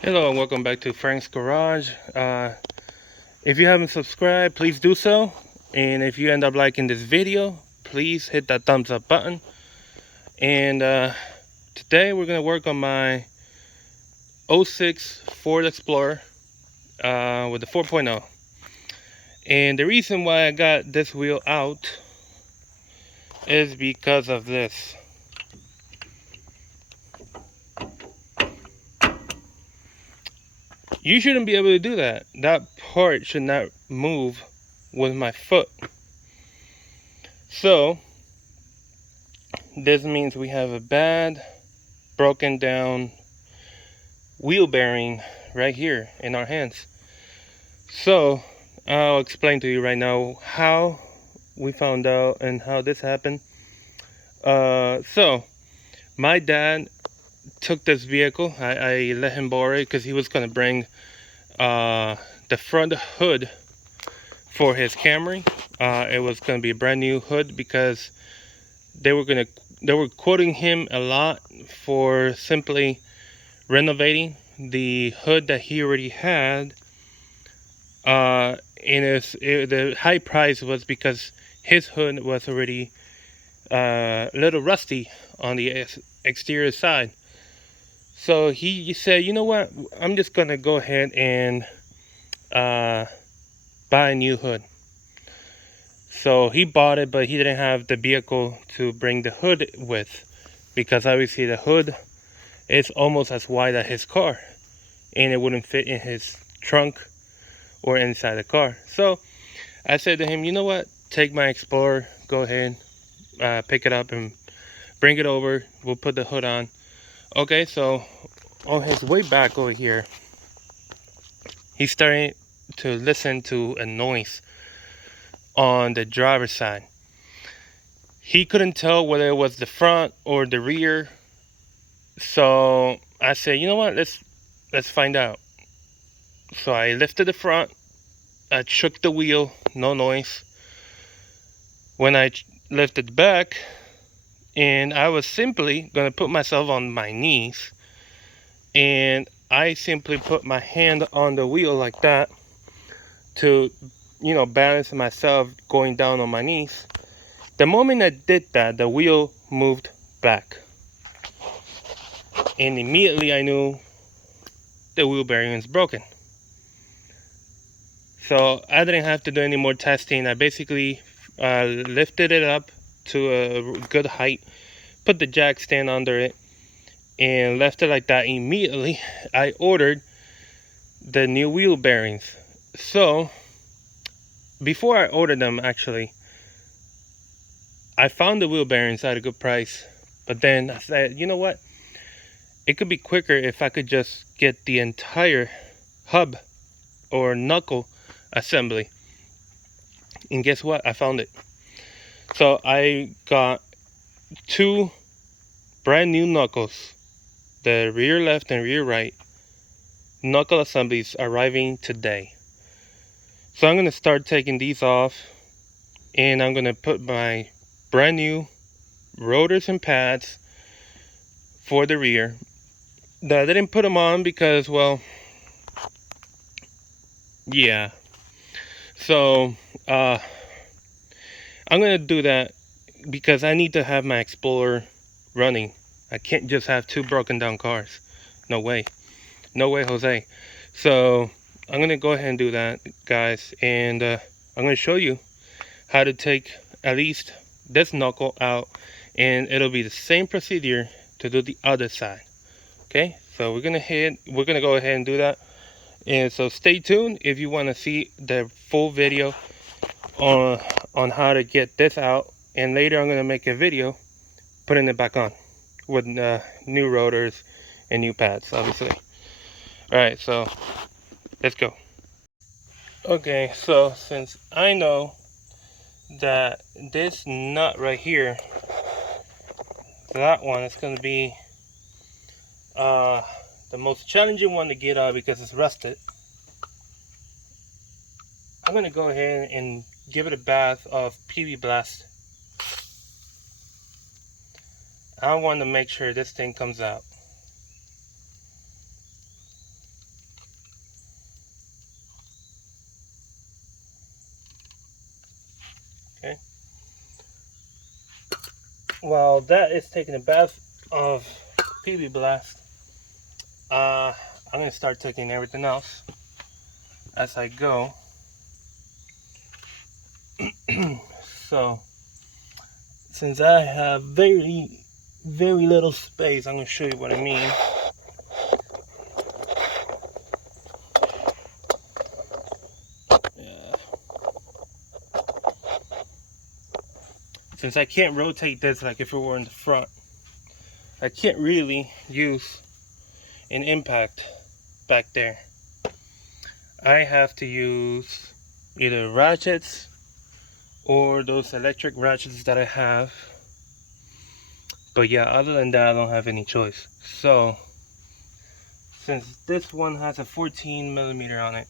Hello and welcome back to Frank's Garage. If you haven't subscribed, please do so. And if you end up liking this video, please hit that thumbs up button. And today we're going to work on my '06 Ford Explorer with the 4.0. And the reason why I got this wheel out is because of this. You shouldn't be able to do that. That part should not move with my foot. So this means we have a bad, broken down wheel bearing right here in our hands. So I'll explain to you right now how we found out and how this happened. So my dad took this vehicle. I let him borrow it because he was going to bring the front hood for his Camry. It was going to be a brand new hood because they were quoting him a lot for simply renovating the hood that he already had. And the high price was because his hood was already a little rusty on the exterior side. So he said, you know what, I'm just gonna go ahead and buy a new hood. So he bought it, but he didn't have the vehicle to bring the hood with, because obviously the hood is almost as wide as his car and it wouldn't fit in his trunk or inside the car. So I said to him, you know what, take my Explorer, go ahead, pick it up and bring it over, we'll put the hood on. Okay, so on his way back over here, he's starting to listen to a noise on the driver's side. He couldn't tell whether it was the front or the rear. So I said, you know what, let's find out. So I lifted the front, I shook the wheel, no noise. When I lifted the back, and I was simply gonna put myself on my knees, and I simply put my hand on the wheel like that to, balance myself going down on my knees. The moment I did that, the wheel moved back, and immediately I knew the wheel bearing was broken. So I didn't have to do any more testing. I basically lifted it up to a good height, put the jack stand under it, and left it like that. Immediately I ordered the new wheel bearings. So before I ordered them, actually, I found the wheel bearings at a good price, but then I said, you know what, it could be quicker if I could just get the entire hub or knuckle assembly. And guess what, I found it. So I got two brand new knuckles, the rear left and rear right knuckle assemblies arriving today. So I'm going to start taking these off, and I'm going to put my brand new rotors and pads for the rear. I didn't put them on because, well, yeah. So I'm going to do that because I need to have my Explorer running. I can't just have two broken down cars. No way. No way, Jose. So I'm going to go ahead and do that, guys. And I'm going to show you how to take at least this knuckle out. And it'll be the same procedure to do the other side. Okay, so we're gonna go ahead and do that. And so stay tuned if you want to see the full video on how to get this out. And later I'm gonna make a video putting it back on with new rotors and new pads, obviously. All right, so let's go. Okay, so since I know that this nut right here, that one is going to be the most challenging one to get out because it's rusted, I'm going to go ahead and give it a bath of PB Blast. I want to make sure this thing comes out. while that is taking a bath of PB Blast, I'm gonna start taking everything else as I go. So since I have very little space, I'm gonna show you what I mean. Since I can't rotate this like if it were in the front, I can't really use an impact back there. I have to use either ratchets or those electric ratchets that I have. But yeah, other than that, I don't have any choice. So since this one has a 14 millimeter on it,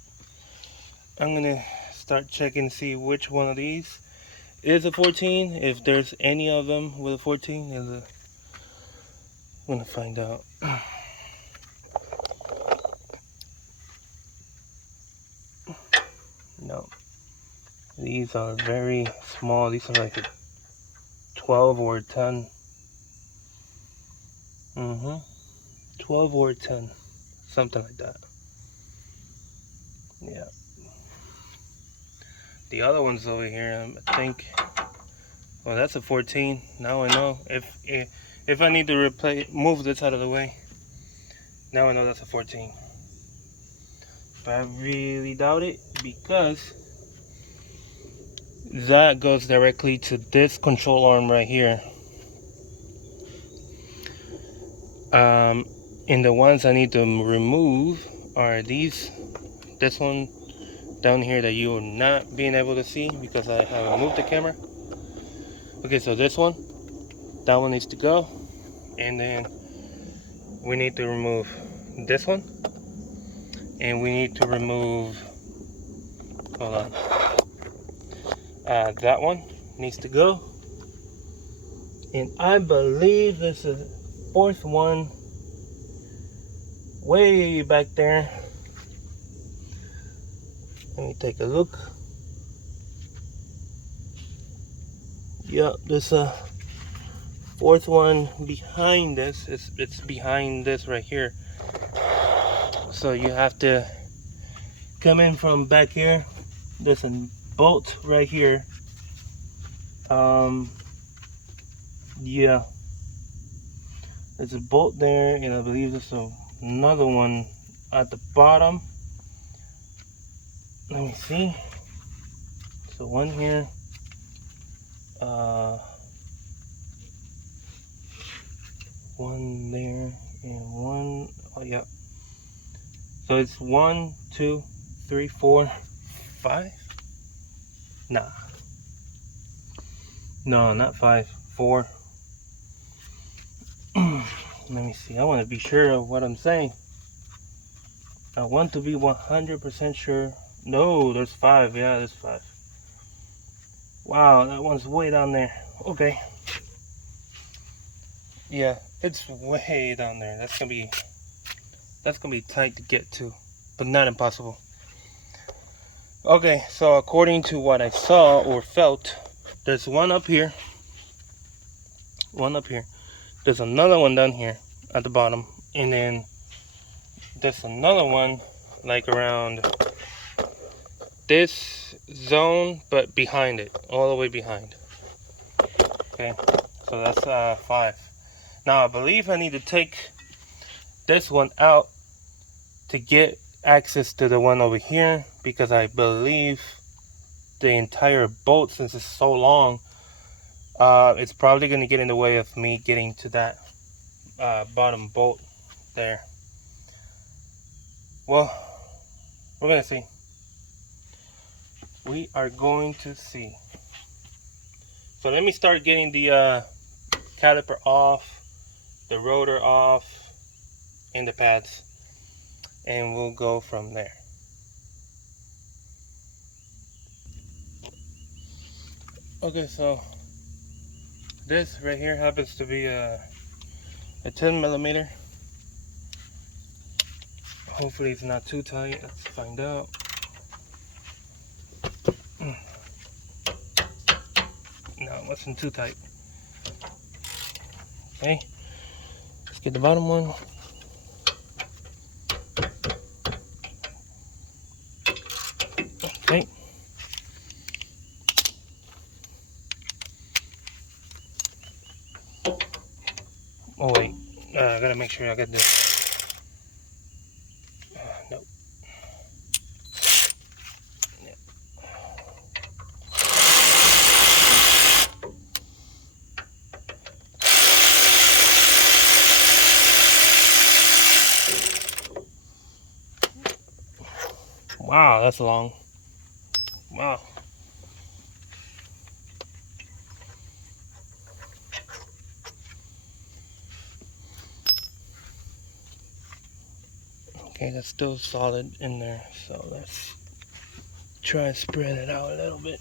I'm gonna start checking to see which one of these is a 14. If there's any of them with a 14, I'm gonna find out. No, these are very small. These are like a 12 or 10. 12 or 10, something like that. Yeah. The other ones over here, I think. Well, that's a 14. Now I know. If I need to move this out of the way, now I know that's a 14. But I really doubt it, because that goes directly to this control arm right here. And the ones I need to remove are this one down here that you are not being able to see because I haven't moved the camera. Okay, so this one, that one needs to go, and then we need to remove this one, and we need to remove, hold on, that one needs to go, and I believe this is the fourth one way back there. Let me take a look. Yep, this fourth one behind this. It's behind this right here. So you have to come in from back here. There's a bolt right here. Yeah, there's a bolt there, and I believe there's another one at the bottom. Let me see. So one here. One there, and one, oh yeah. So it's 1, 2, 3, 4, 5. Nah. No, not 5. 4. Let me see. I want to be sure of what I'm saying. I want to be 100% sure. No, there's 5. Yeah, there's 5. Wow, that one's way down there. Okay. Yeah, it's way down there. That's gonna be tight to get to, but not impossible. Okay, so according to what I saw or felt, there's one up here. One up here. There's another one down here at the bottom, and then there's another one like around this zone, but behind it, all the way behind. Okay, so that's 5. Now I believe I need to take this one out to get access to the one over here, because I believe the entire bolt, since it's so long, it's probably going to get in the way of me getting to that bottom bolt there. Well, we're going to see. We are going to see. So let me start getting the caliper off, the rotor off, and the pads, and we'll go from there. Okay, so this right here happens to be a 10 millimeter. Hopefully it's not too tight. Let's find out. No, it wasn't too tight. Okay, let's get the bottom one. Okay. Oh wait, I gotta make sure I get this. Nope. Yeah. Wow, that's long. Wow. Okay, that's still solid in there, so let's try and spread it out a little bit.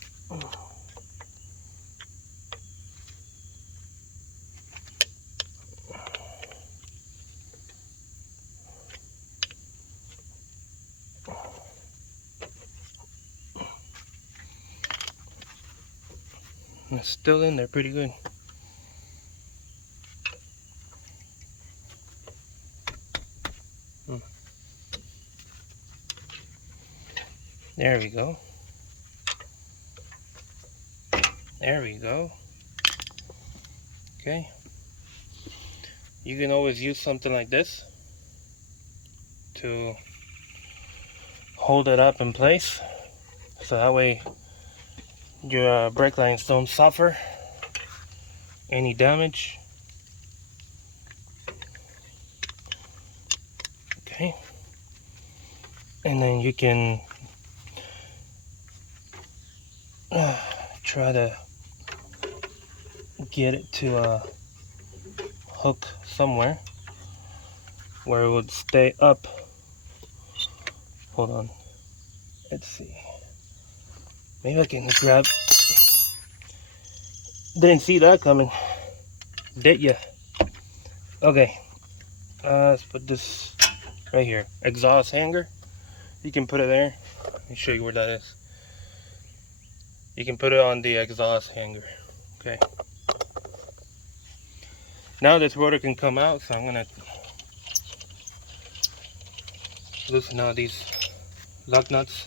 And it's still in there pretty good. There we go. There we go. Okay. You can always use something like this to hold it up in place, so that way your brake lines don't suffer any damage. Okay. And then you can try to get it to a hook somewhere where it would stay up. Hold on. Let's see. Maybe I can grab. Didn't see that coming. Did ya? Okay. Let's put this right here. Exhaust hanger. You can put it there. Let me show you where that is. You can put it on the exhaust hanger. Okay. Now this rotor can come out, so I'm gonna loosen out these lug nuts.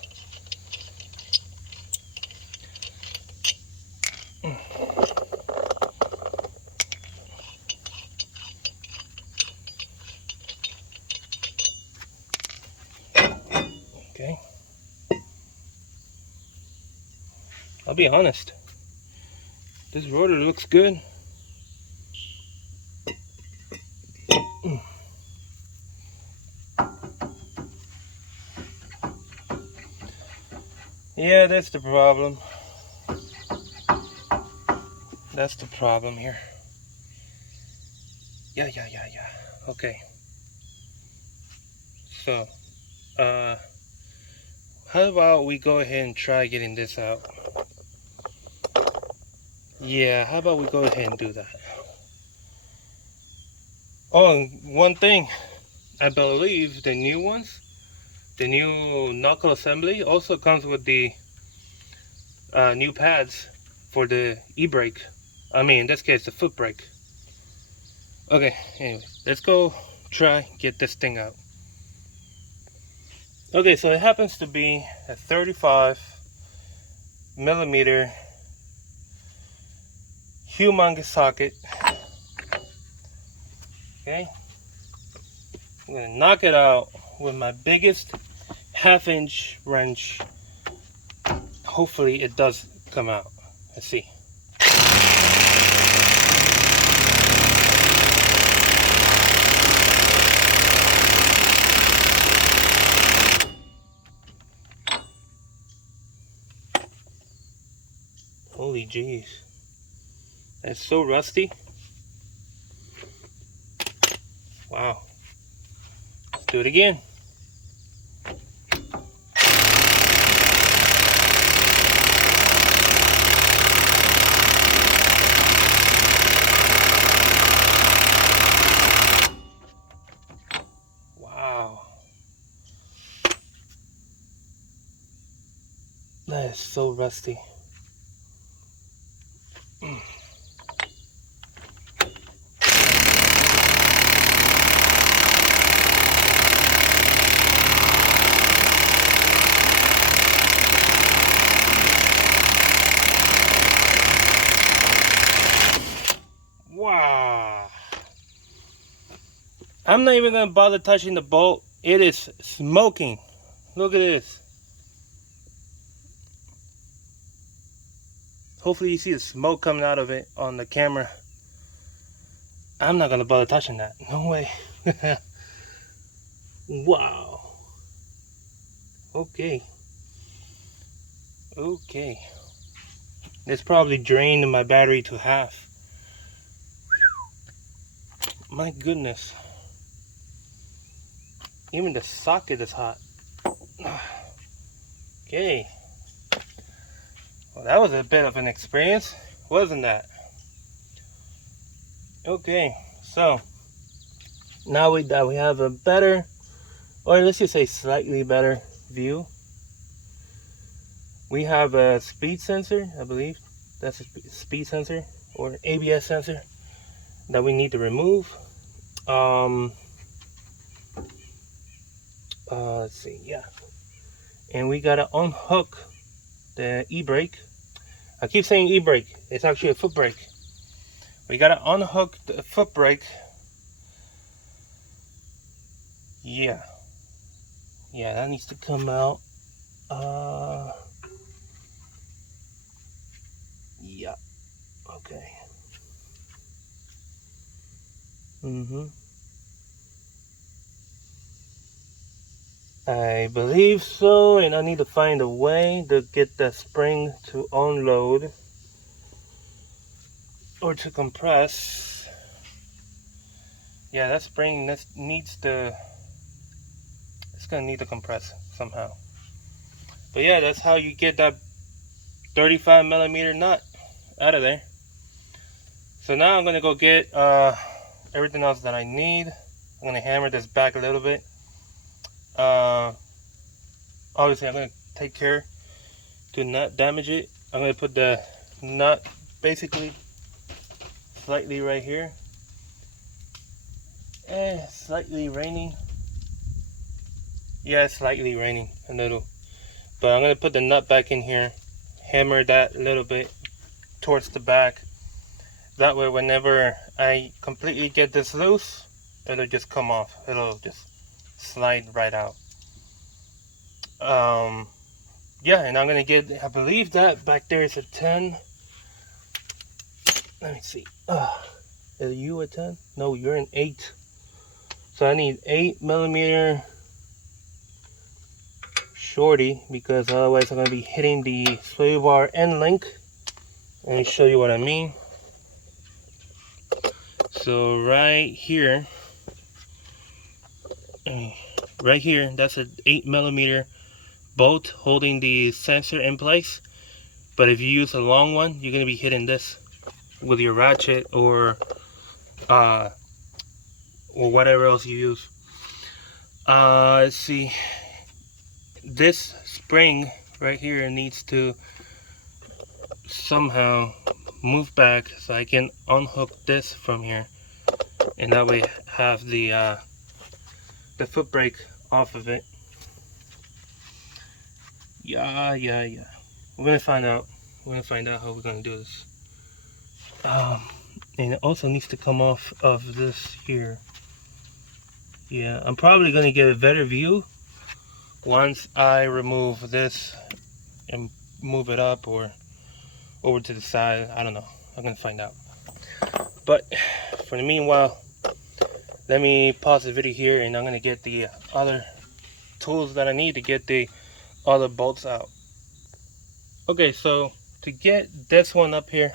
Okay. I'll be honest. This rotor looks good. Yeah, that's the problem. That's the problem here. Yeah. Okay. So, how about we go ahead and try getting this out? Yeah, how about we go ahead and do that? Oh, and one thing. I believe the new ones, the new knuckle assembly also comes with the new pads for the e-brake. I mean, in this case, the foot brake. Okay, anyway, let's go try get this thing out. Okay, so it happens to be a 35mm humongous socket. Okay, I'm gonna knock it out with my biggest 1/2-inch wrench. Hopefully it does come out. Let's see. Holy jeez. That's so rusty. Wow. Let's do it again. Wow. That is so rusty. I'm not even gonna bother touching the bolt. It is smoking. Look at this. Hopefully you see the smoke coming out of it on the camera. I'm not gonna bother touching that. No way. Wow. Okay. Okay. This probably drained my battery to half. My goodness. Even the socket is hot. Okay. Well, that was a bit of an experience, wasn't that? Okay, so now that we have a better, or let's just say slightly better view, we have a speed sensor, I believe. That's a speed sensor or ABS sensor that we need to remove. Let's see, yeah. And we gotta unhook the e-brake. I keep saying e-brake, it's actually a foot brake. We gotta unhook the foot brake. Yeah, that needs to come out. Yeah, okay. I believe so, and I need to find a way to get the spring to unload or to compress. Yeah, that spring needs to, it's gonna need to compress somehow. But yeah, that's how you get that 35 millimeter nut out of there. So now I'm gonna go get everything else that I need. I'm gonna hammer this back a little bit. Obviously I'm gonna take care to not damage it. I'm gonna put the nut basically slightly right here. Slightly raining. Yeah, it's slightly raining a little. But I'm gonna put the nut back in here, hammer that a little bit towards the back. That way whenever I completely get this loose, it'll just come off. It'll just slide right out. Yeah, and I'm gonna get, I believe that back there is a 10. Let me see. Are you a 10? No, you're an 8. So I need 8 millimeter shorty, because otherwise I'm going to be hitting the sway bar end link. Let me show you what I mean. So right here, that's an 8 millimeter bolt holding the sensor in place. But if you use a long one, you're going to be hitting this with your ratchet or whatever else you use. Let's see. This spring right here needs to somehow move back so I can unhook this from here, and that way have the foot brake off of it. Yeah. We're gonna find out. We're gonna find out how we're gonna do this. And it also needs to come off of this here. Yeah, I'm probably gonna get a better view once I remove this and move it up or over to the side. I don't know. I'm gonna find out. But for the meanwhile, let me pause the video here, and I'm gonna get the other tools that I need to get the other bolts out. Okay, so to get this one up here,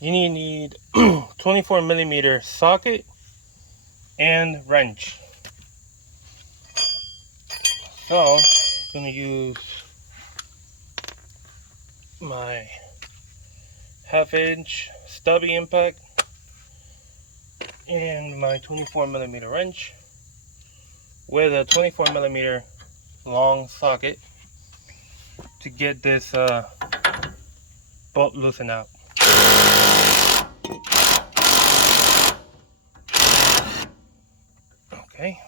you need 24 millimeter socket and wrench. So I'm gonna use my 1/2 inch stubby impact and my 24 millimeter wrench with a 24 millimeter long socket to get this bolt loosened out. Okay.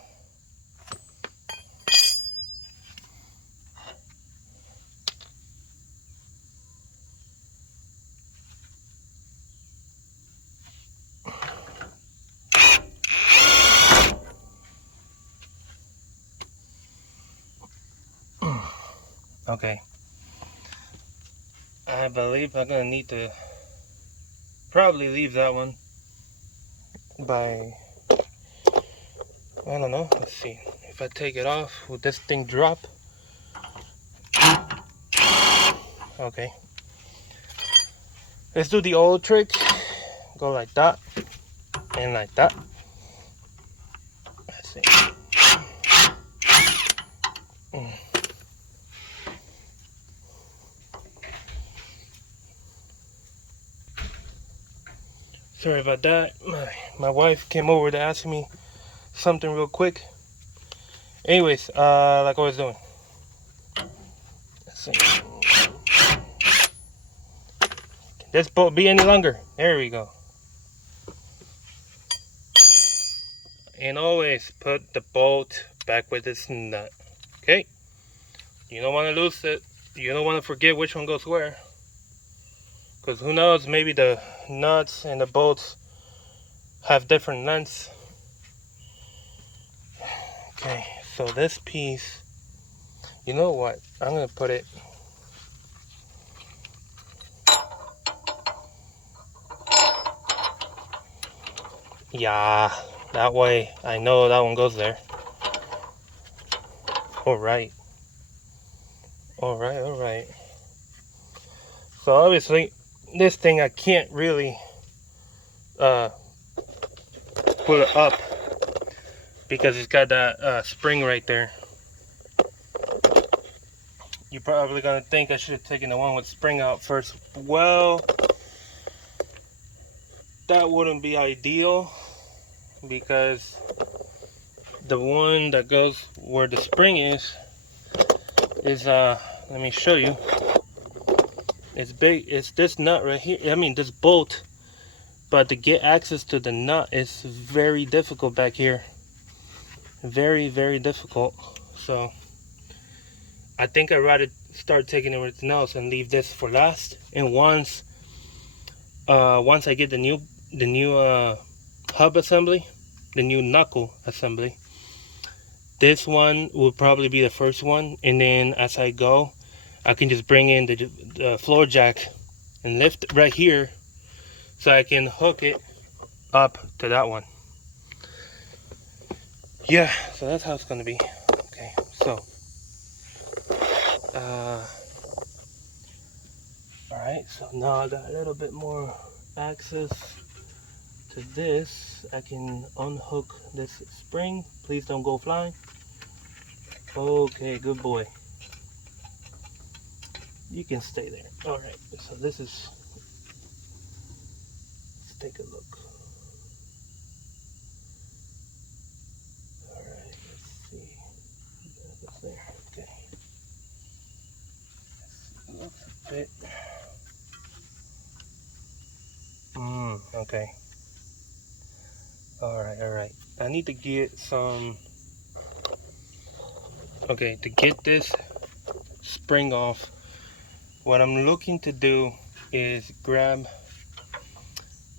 Okay. I believe I'm gonna need to probably leave that one by, I don't know, let's see. If I take it off, will this thing drop? Okay. Let's do the old trick. Go like that and like that. Let's see. Sorry about that. My wife came over to ask me something real quick. Anyways, like I was doing. Let's see. Can this bolt be any longer? There we go. And always put the bolt back with its nut. Okay? You don't want to lose it. You don't want to forget which one goes where. Because who knows, maybe the nuts and the bolts have different lengths. Okay, so this piece, you know what? I'm going to put it yeah, that way I know that one goes there. Alright. Alright. So obviously, this thing I can't really pull it up because it's got that spring right there. You're probably gonna think I should have taken the one with spring out first. Well, that wouldn't be ideal because the one that goes where the spring is let me show you. It's big. It's this nut right here. I mean this bolt. But to get access to the nut is very difficult back here. Very, very difficult. So I think I'd rather start taking everything else and leave this for last. And once I get the new hub assembly, the new knuckle assembly, this one will probably be the first one. And then as I go, I can just bring in the floor jack and lift it right here, so I can hook it up to that one. Yeah, so that's how it's gonna be. Okay, so alright, so now I got a little bit more access to this. I can unhook this spring. Please don't go flying. Okay, good boy. You can stay there. Alright, so this is, let's take a look. Alright, let's see. That's there. Okay. Looks a bit. Okay. Alright. I need to get some. Okay, to get this spring off, what I'm looking to do is grab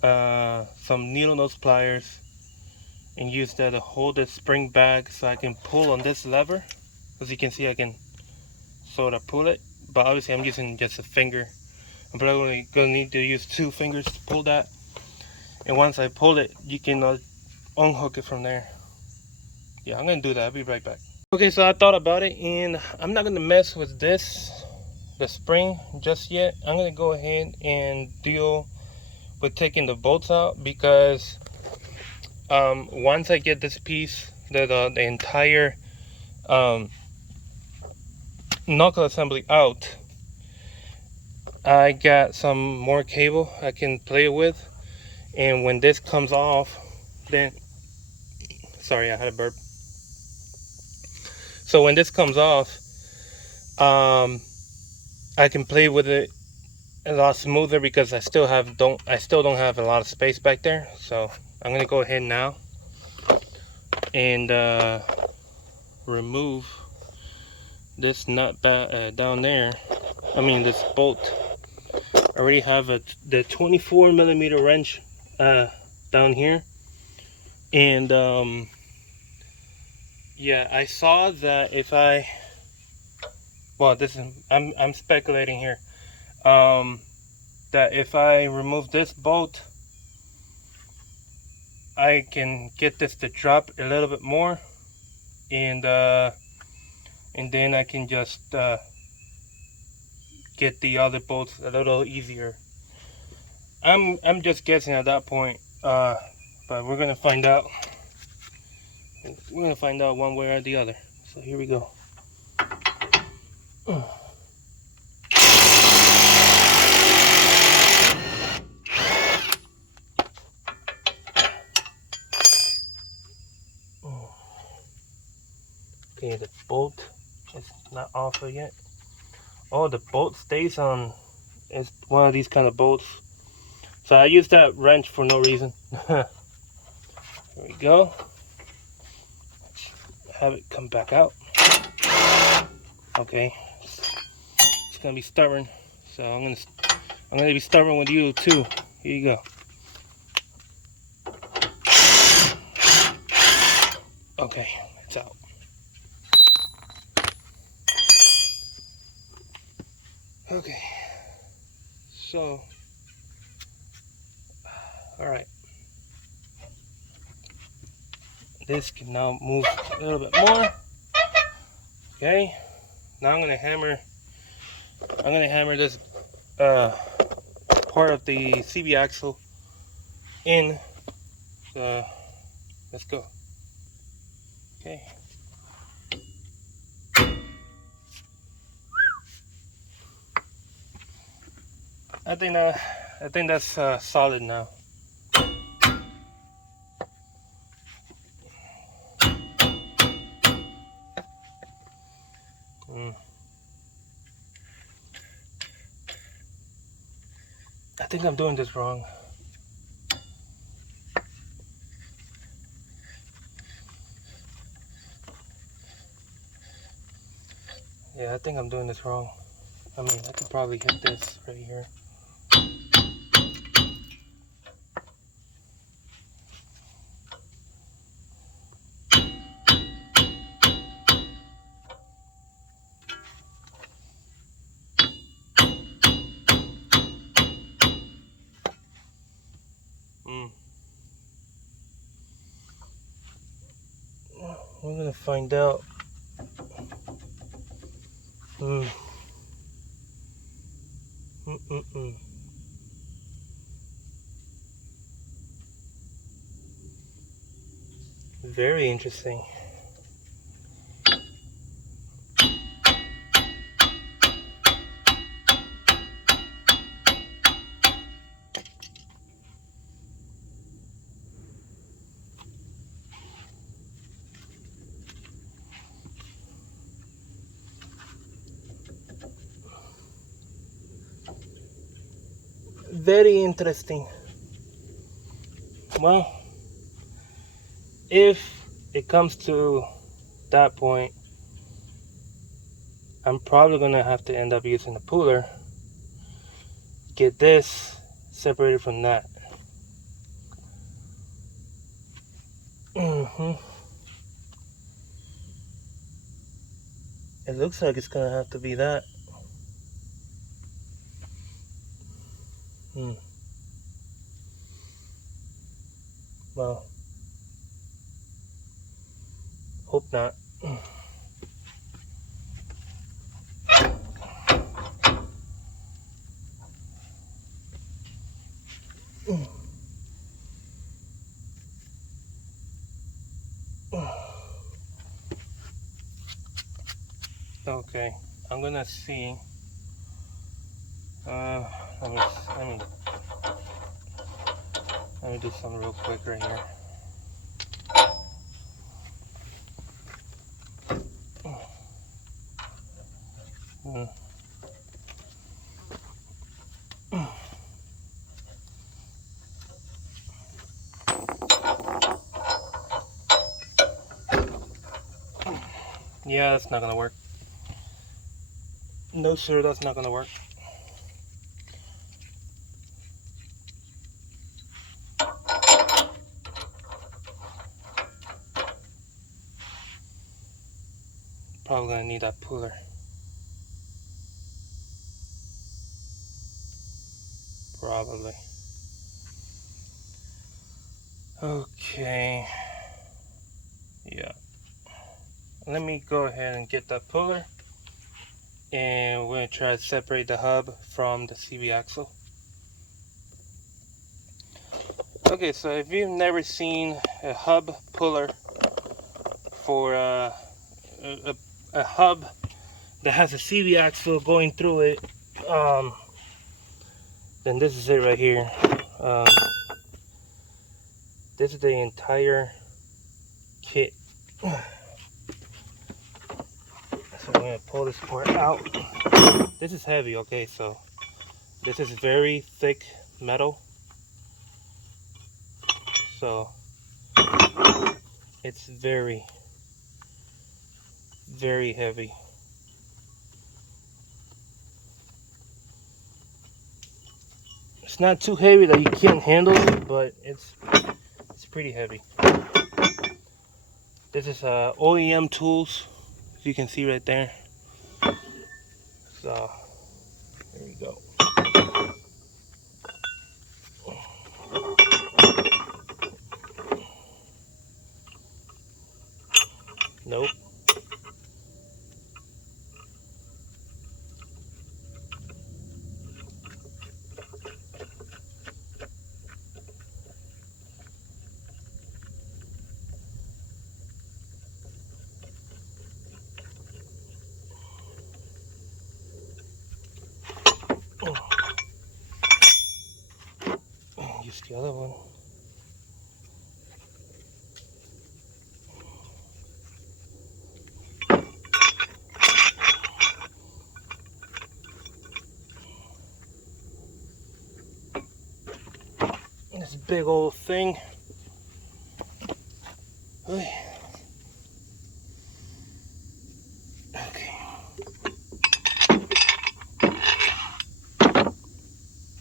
some needle nose pliers and use that to hold the spring back so I can pull on this lever. As you can see, I can sort of pull it, but obviously I'm using just a finger. I'm probably gonna need to use 2 fingers to pull that. And once I pull it, you can unhook it from there. Yeah, I'm gonna do that. I'll be right back. Okay, so I thought about it, and I'm not gonna mess with this, the spring, just yet. I'm gonna go ahead and deal with taking the bolts out, because once I get this piece, the entire knuckle assembly out, I got some more cable I can play with, and when this comes off, then, sorry, I had a burp. So when this comes off, I can play with it a lot smoother, because I still don't have a lot of space back there. So I'm gonna go ahead now and remove this nut down there. I mean this bolt. I already have the 24mm wrench down here, and yeah, I saw that if I well, this is I'm speculating here, that if I remove this bolt, I can get this to drop a little bit more, and then I can just get the other bolts a little easier. I'm just guessing at that point, but we're gonna find out. We're gonna find out one way or the other. So here we go. Okay, the bolt is not off yet. Oh, the bolt stays on. It's one of these kind of bolts. So I used that wrench for no reason. There we go. Have it come back out. Okay, it's gonna be stubborn. So I'm gonna be stubborn with you too. Here you go. Okay, it's out. Okay, so, all right. This can now move a little bit more. Okay, now I'm gonna hammer this part of the CV axle in. Let's go. Okay. I think that's solid now. I think I'm doing this wrong. Yeah, I think I'm doing this wrong. I mean, I could probably hit this right here. We're gonna find out. Very interesting. Very interesting. Well, if it comes to that point, I'm probably gonna have to end up using a puller. Get this separated from that. It looks like it's gonna have to be that. Well, hope not. Okay, I'm gonna see. Let me do something real quick right here. Yeah, that's not gonna work. No, sir, that's not gonna work. Probably gonna need that puller. probably. Okay. Yeah. Let me go ahead and get that puller. And we're going to try to separate the hub from the CV axle. Okay, so if you've never seen a hub puller for a hub that has a CV axle going through it, then this is it right here. This is the entire kit. So I'm going to pull this part out. This is heavy, okay, so this is very thick metal. So it's very, very heavy. It's not too heavy that you can't handle it, but it's pretty heavy. This is OEM tools, as you can see right there. So there we go. Nope. Use the other one. This big old thing. Okay.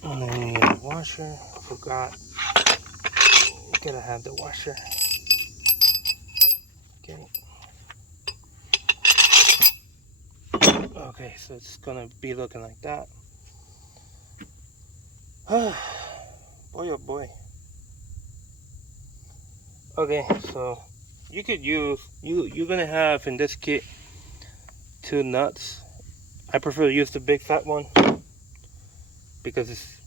And then you get the washer. I forgot. Gotta have the washer. Okay. Okay, so it's gonna be looking like that. Boy, oh boy. Okay, so you could use you're gonna have in this kit 2 nuts. I prefer to use the big fat one because it's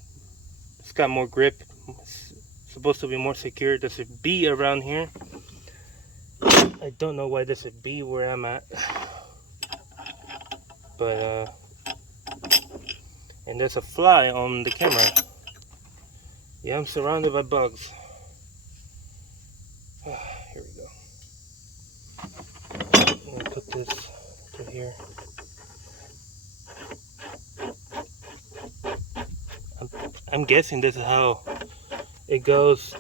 got more grip. It's supposed to be more secure. There's a B around here. I don't know why there's a B where I'm at, but and there's a fly on the camera. Yeah, I'm surrounded by bugs. Here we go. I'm gonna put this to here. I'm guessing this is how it goes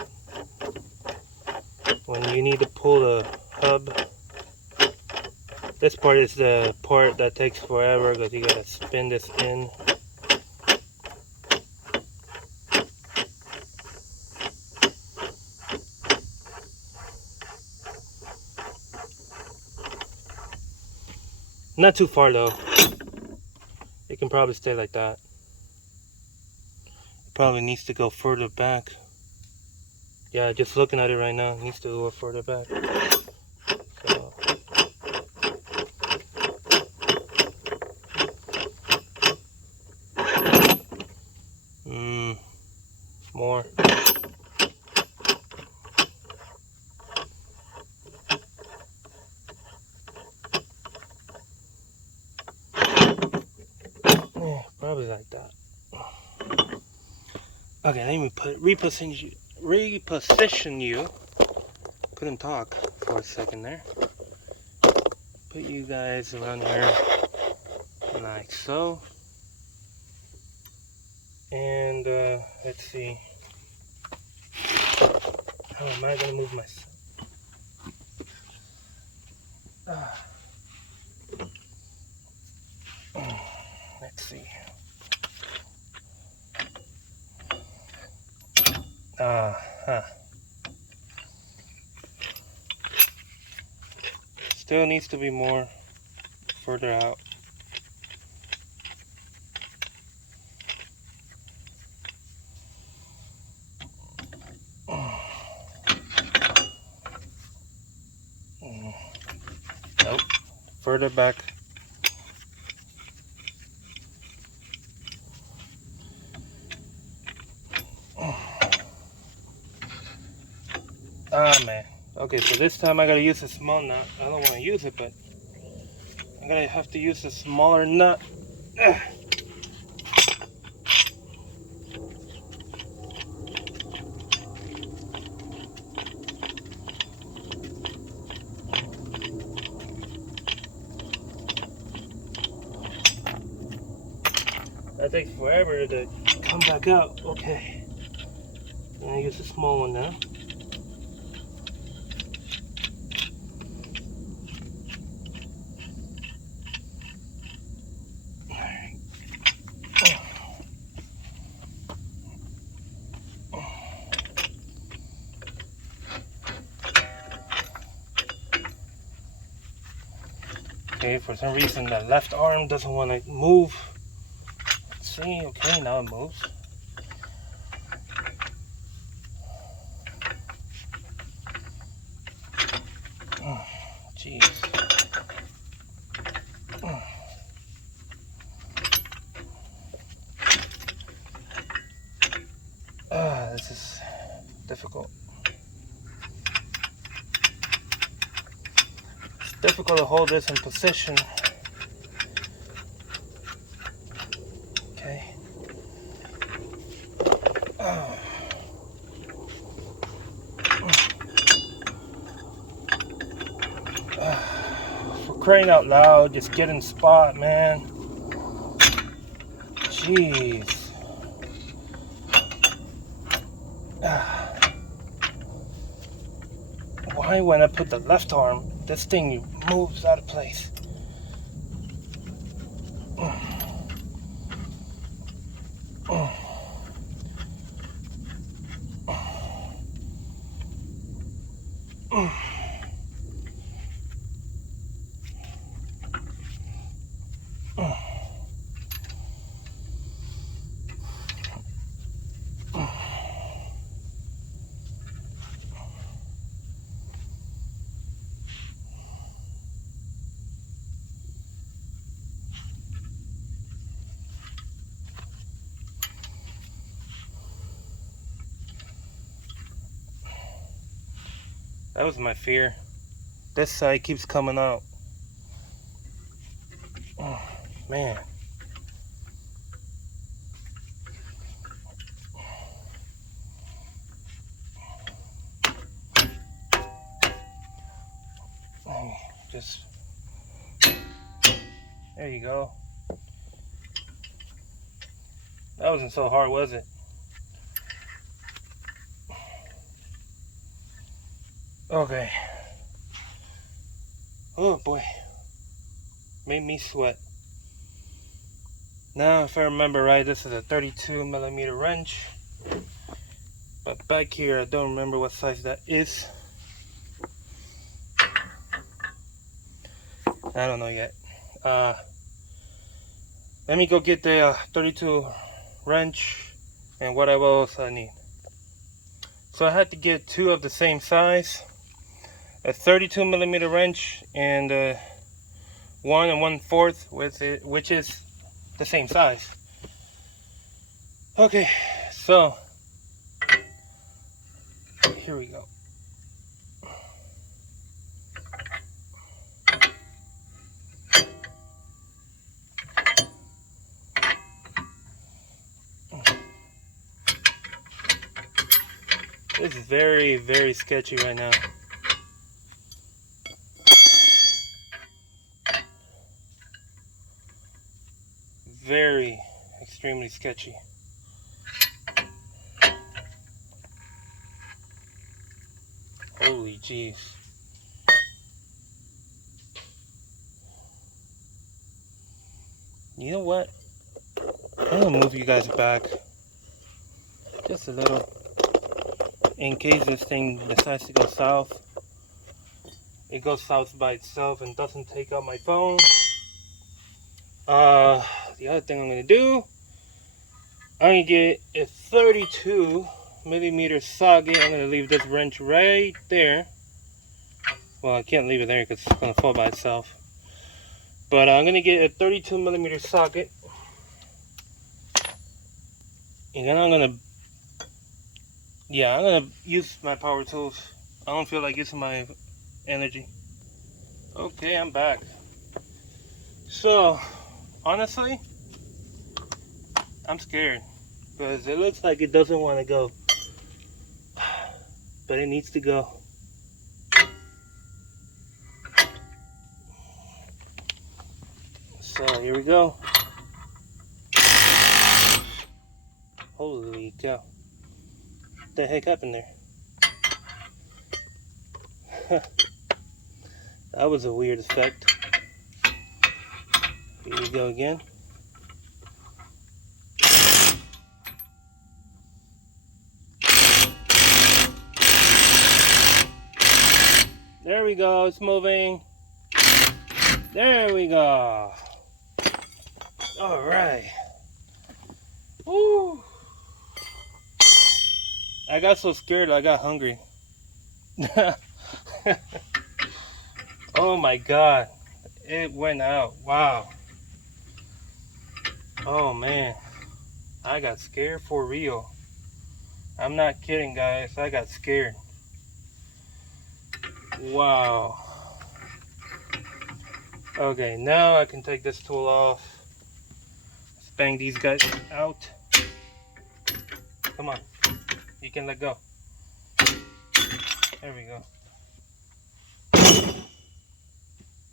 when you need to pull the hub. This part is the part that takes forever because you gotta spin this in. Not too far though. It can probably stay like that. It probably needs to go further back. Yeah, just looking at it right now, it needs to go further back. So. More. Yeah, probably like that. Okay, let me reposition you. Couldn't talk for a second there. Put you guys around here like so. And let's see. How am I gonna move myself? Let's see. Still needs to be more further out. further back. Ah, man. Okay, so this time I gotta use a small nut. I don't want to use it, but I'm gonna have to use a smaller nut. That takes forever to come back out. Okay. I'm gonna use a small one now. Okay, for some reason the left arm doesn't want to move. Let's see, okay, now it moves. Jeez. This is difficult. It's difficult to hold this in position. Okay. For crying out loud, just get in spot, man. Jeez. Why when I put the left arm, this thing moves out of place? That was my fear. This side keeps coming out. Oh, man. Just, there you go. That wasn't so hard, was it? Okay. Oh boy. Made me sweat. Now, if I remember right, this is a 32mm wrench. But back here, I don't remember what size that is. I don't know yet. Let me go get the 32 wrench and what else I need. So I had to get two of the same size. A 32mm wrench and 1 1/4 with it, which is the same size. Okay, so here we go. This is very, very sketchy right now. Very, extremely sketchy. Holy jeez. You know what? I'm gonna move you guys back just a little in case this thing decides to go south. It goes south by itself and doesn't take out my phone. The other thing I'm gonna do, I'm gonna get a 32mm socket. I'm gonna leave this wrench right there. Well, I can't leave it there because it's gonna fall by itself. But I'm gonna get a 32mm socket, and then I'm gonna use my power tools. I don't feel like using my energy. Okay, I'm back. So honestly, I'm scared because it looks like it doesn't want to go, but it needs to go. So here we go. Holy cow. What the heck happened there? That was a weird effect. Here we go again. There we go, it's moving. There we go. Alright. Woo. I got so scared I got hungry. Oh my god. It went out. Wow. Oh man. I got scared for real. I'm not kidding, guys. I got scared. Wow. Okay, now I can take this tool off. Let's bang these guys out. Come on. You can let go. There we go.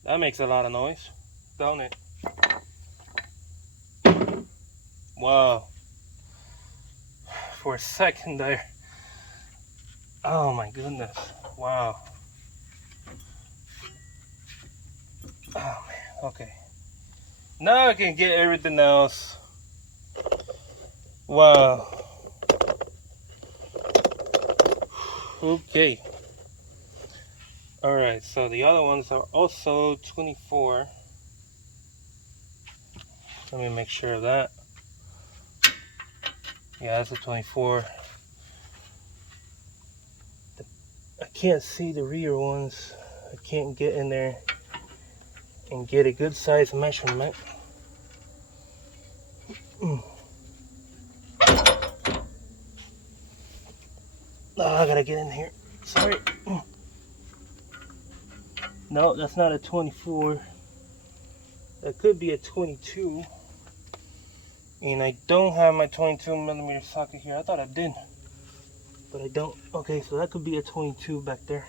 That makes a lot of noise, don't it? Wow. For a second there. Oh my goodness. Wow. Oh man. Okay. Now I can get everything else. Wow. Okay. Alright, so the other ones are also 24. Let me make sure of that. Yeah, that's a 24. I can't see the rear ones. I can't get in there and get a good size measurement. Oh, I gotta get in here. Sorry. No, that's not a 24. That could be a 22. And I don't have my 22mm socket here. I thought I did, but I don't. Okay, so that could be a 22 back there.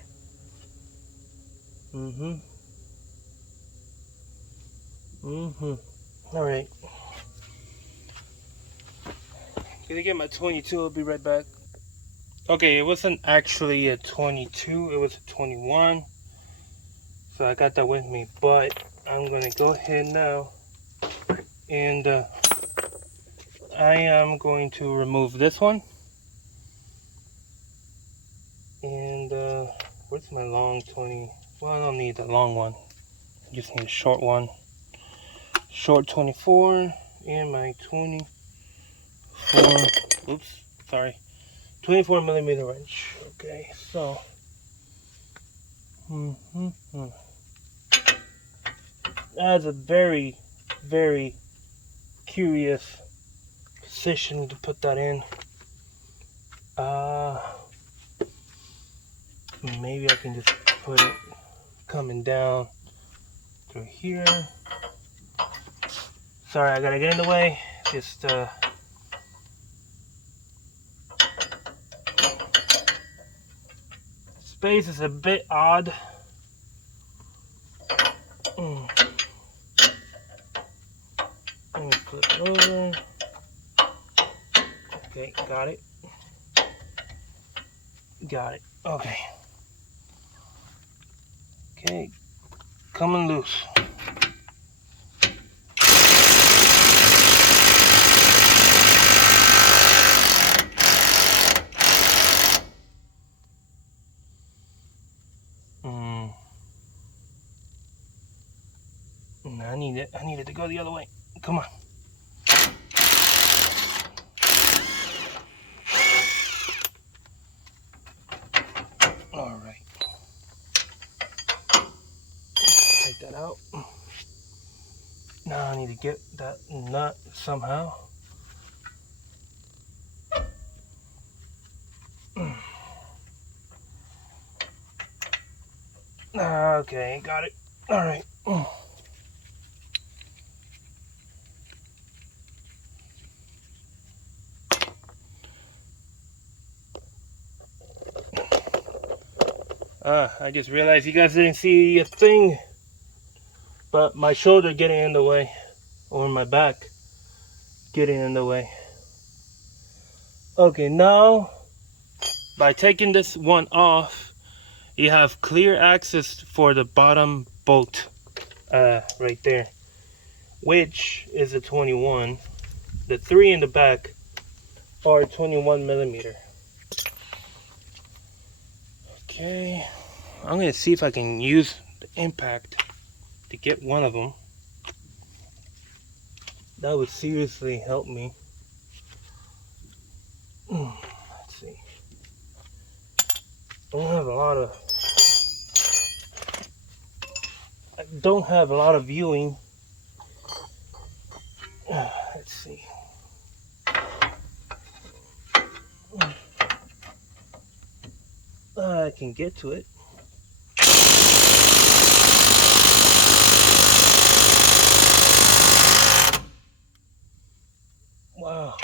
Alright. Gonna get my 22, I'll be right back. Okay, it wasn't actually a 22, it was a 21. So I got that with me, but I'm gonna go ahead now and I am going to remove this one. And where's my long 20? Well, I don't need the long one. I just need a short one. Short 24 and my 24mm wrench. Okay, so that's a very, very curious position to put that in. Maybe I can just put it coming down through here. Sorry, I gotta get in the way. Just space is a bit odd. Let me flip it over. Okay, got it. Got it. Okay. Okay, coming loose. I need it to go the other way. Come on. All right. Take that out. Now I need to get that nut somehow. Okay, got it. All right. I just realized you guys didn't see a thing, but my shoulder getting in the way, or my back getting in the way. Okay, now by taking this one off, you have clear access for the bottom bolt right there, which is a 21. The 3 in the back are 21 millimeter. Okay, I'm gonna see if I can use the impact to get one of them. That would seriously help me. Let's see. I don't have a lot of viewing. Let's see. I can get to it. Wow.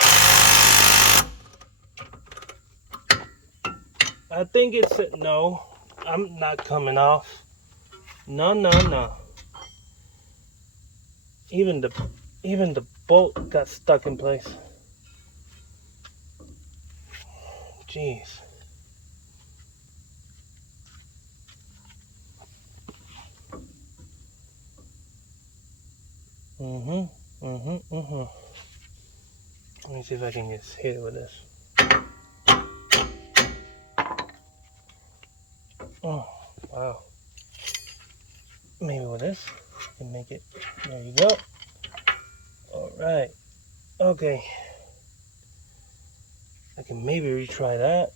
I think it's a no. I'm not coming off. No. Even the bolt got stuck in place. Jeez. Let me see if I can just hit it with this. Oh, wow. Maybe with this, I can make it. There you go. All right. Okay. I can maybe retry that.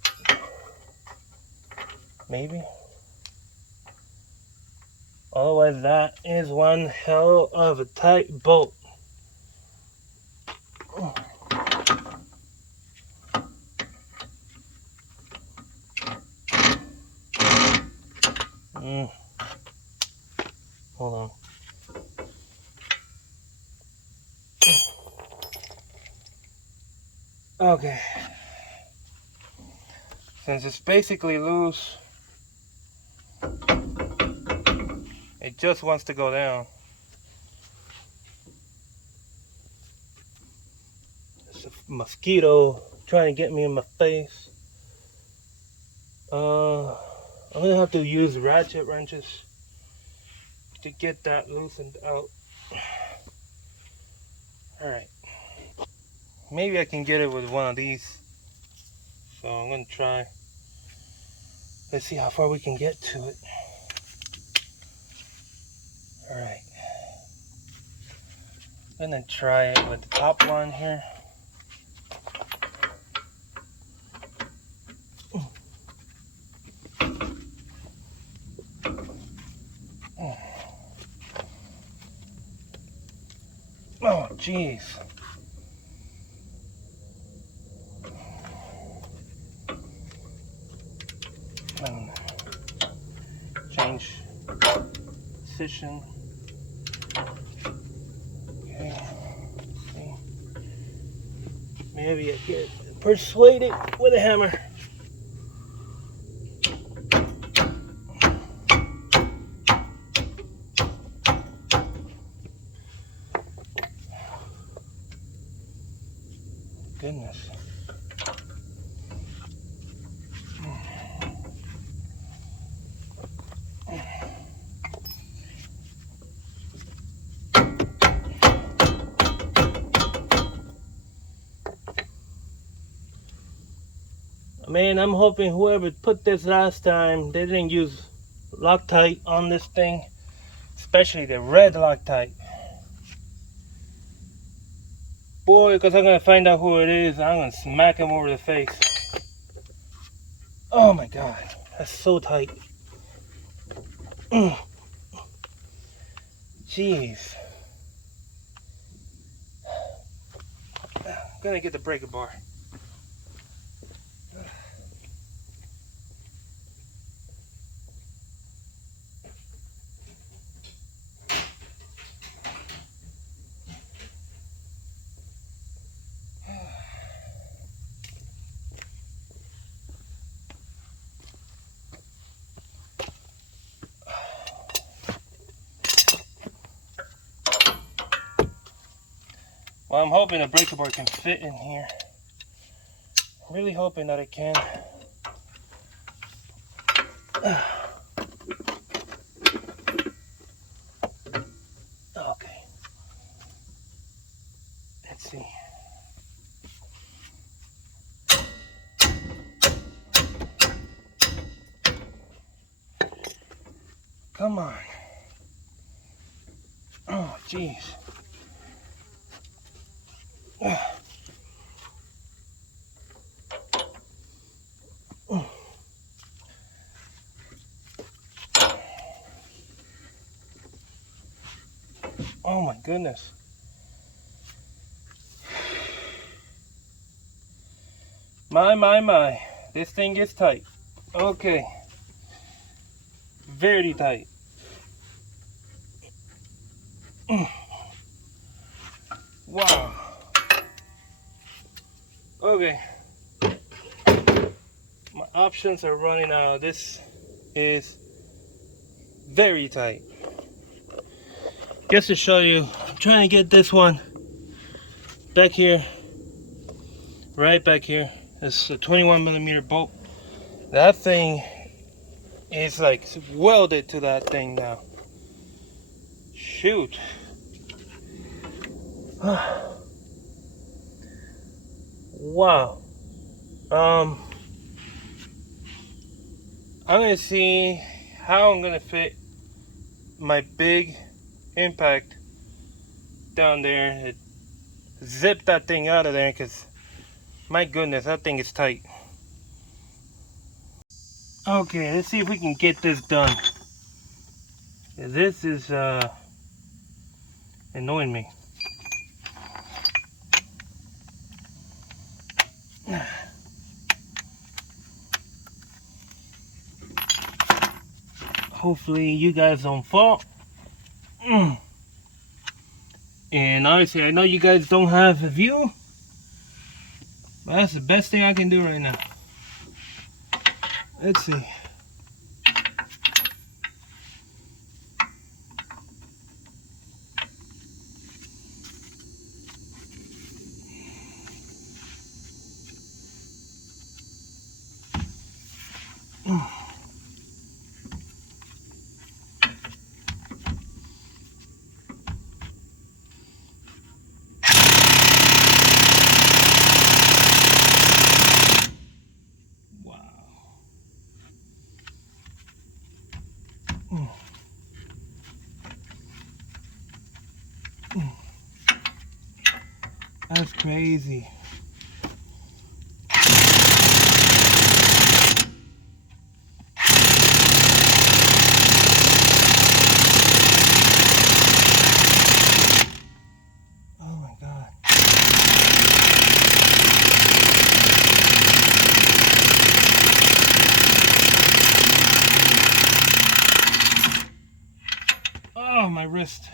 Maybe. Otherwise, that is one hell of a tight bolt. Hold on. Okay. Since it's basically loose, it just wants to go down. It's a mosquito trying to get me in my face. I'm gonna have to use ratchet wrenches to get that loosened out. Alright. Maybe I can get it with one of these. So I'm gonna try. Let's see how far we can get to it. Alright. I'm gonna try it with the top one here. Oh, jeez. Change position. Okay. Let's see. Maybe I get persuaded with a hammer. Goodness. Man, I'm hoping whoever put this last time, they didn't use Loctite on this thing, especially the red Loctite. Boy, because I'm going to find out who it is, I'm going to smack him over the face. Oh my God, that's so tight. Jeez. gonna get the breaker bar. Well, I'm hoping the breaker bar can fit in here. I'm really hoping that it can. Okay. Let's see. Come on. Oh, jeez. Oh my goodness. My. This thing is tight. Okay. Very tight. Wow. Okay. My options are running out. This is very tight. Just to show you, I'm trying to get this one back here. Right back here. It's a 21mm bolt. That thing is like welded to that thing now. Shoot. Wow. I'm gonna see how I'm gonna fit my big impact down there. Zip that thing out of there, because my goodness, that thing is tight. Okay, let's see if we can get this done. This is annoying me. Hopefully you guys don't fall. And obviously I know you guys don't have a view, but that's the best thing I can do right now. Let's see. That's crazy. Oh my God. Oh, my wrist.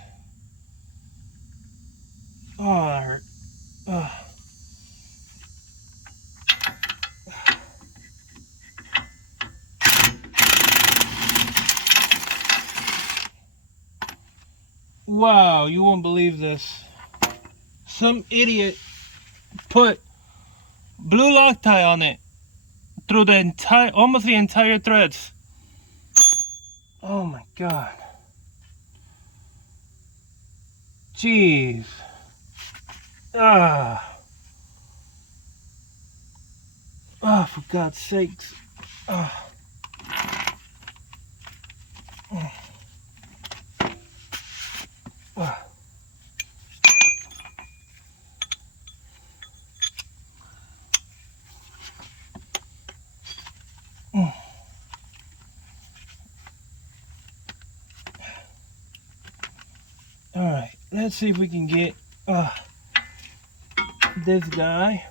Oh, that hurt. Oh. Wow, you won't believe this. Some idiot put blue Loctite on it through the entire, almost the entire threads. Oh my God. Jeez. Ah. Oh, for God's sakes. Ah. Ah. All right, let's see if we can get this guy.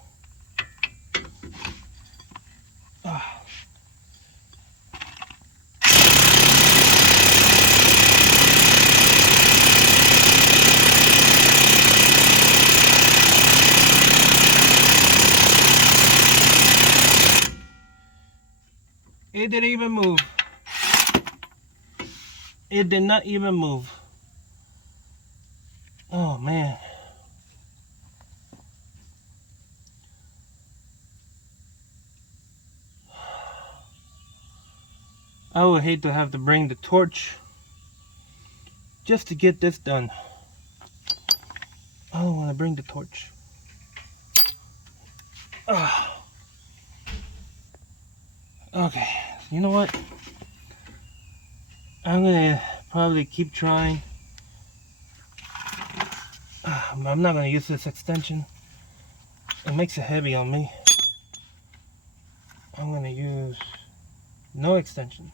It didn't even move. It did not even move. Oh man. I would hate to have to bring the torch just to get this done. I don't want to bring the torch. Okay, you know what? I'm gonna probably keep trying. I'm not gonna use this extension. It makes it heavy on me. I'm gonna use no extension.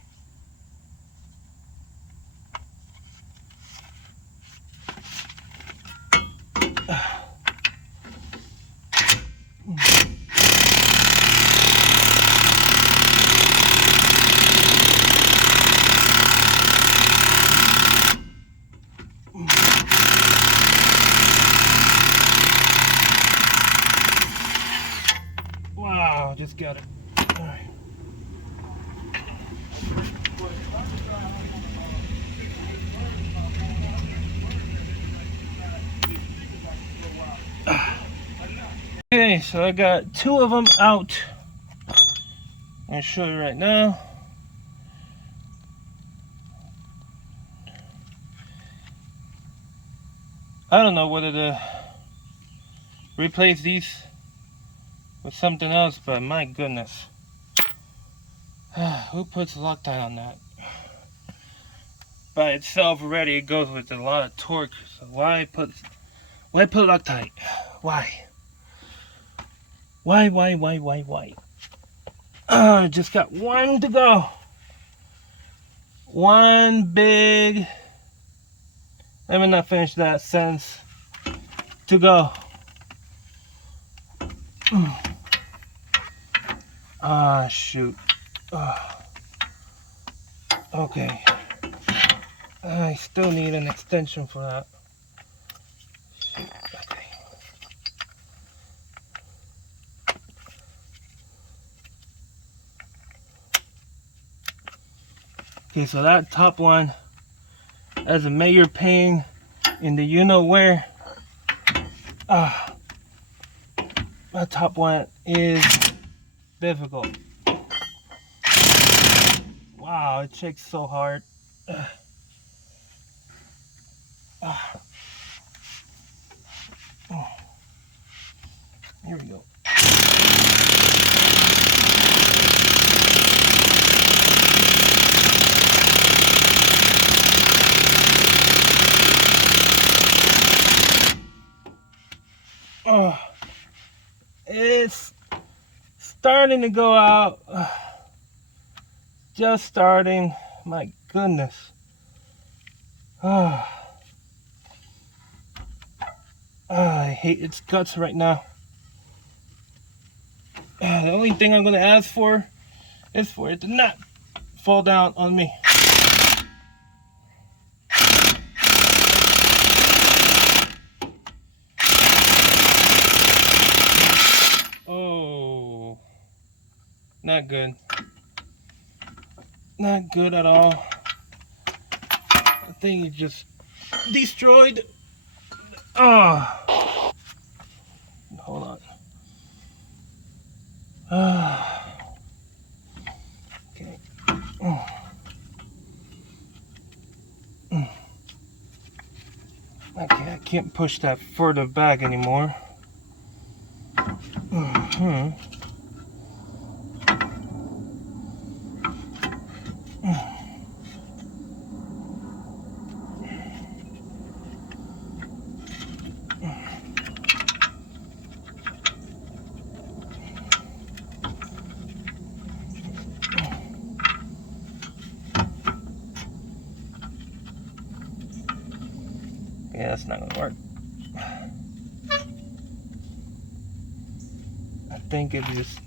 Wow, just got it. All right. Okay, so I got 2 of them out. I'm gonna show you right now. I don't know whether to replace these with something else, but my goodness. Who puts Loctite on that? By itself already, it goes with a lot of torque. So why put Loctite? Why? Why? Just got 1 to go. 1 big. Let me not finish that sentence. To go. Ah, shoot. Okay. I still need an extension for that. Shoot. Okay. Okay, so that top one has a major pain in the you-know-where. That top one is difficult. Wow, it shakes so hard. Here we go. It's starting to go out. Just starting. My goodness. I hate its guts right now. The only thing I'm going to ask for is for it to not fall down on me. Oh, not good. Not good at all. The thing is just destroyed. Hold on. Okay. Okay, I can't push that further back anymore. Yeah, that's not gonna work. think it just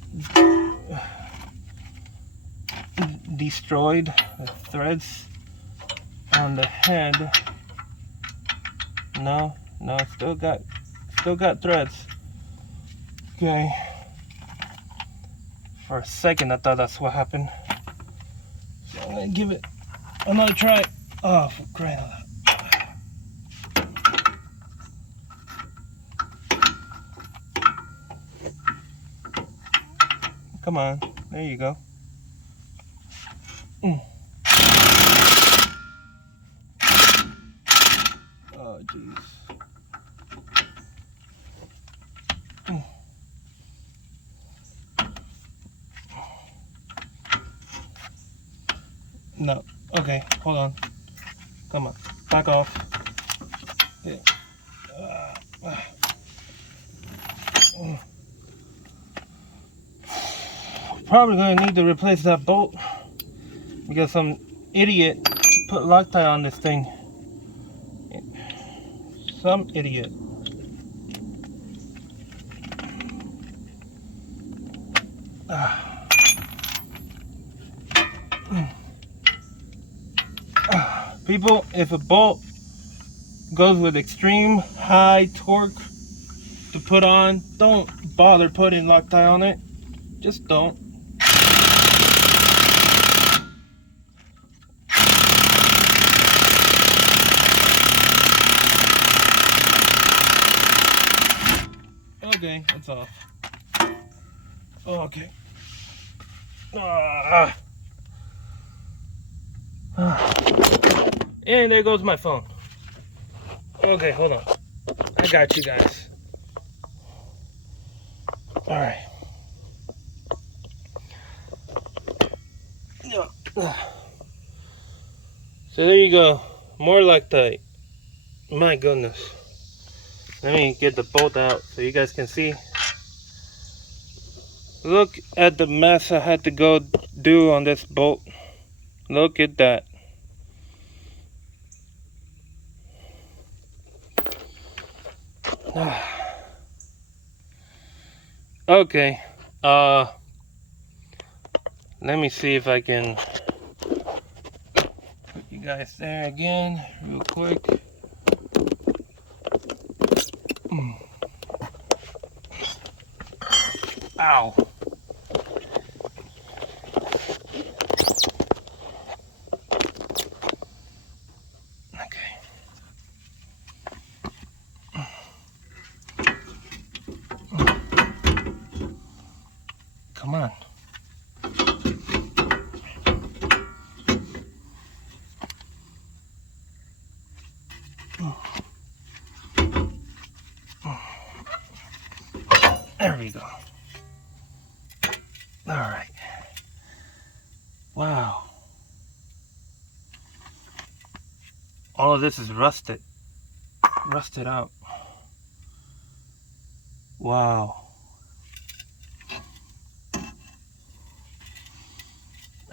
destroyed the threads on the head. No, still got threads. Okay. For a second I thought that's what happened. So I'm gonna give it another try. Oh, for crying out loud. Come on, there you go. Oh, jeez. No. Okay, hold on. Come on, back off. Yeah. Probably gonna need to replace that bolt because some idiot put Loctite on this thing. Some idiot. People, if a bolt goes with extreme high torque to put on, don't bother putting Loctite on it. Just don't. Okay, it's off. Okay. And there goes my phone. Okay, hold on. I got you guys. Alright. So there you go. More Loctite. My goodness. Let me get the bolt out so you guys can see. Look at the mess I had to go do on this bolt. Look at that. Okay. Let me see if I can put you guys there again real quick. Ow. Okay. Come on. There we go. All right. Wow. All of this is rusted out. Wow.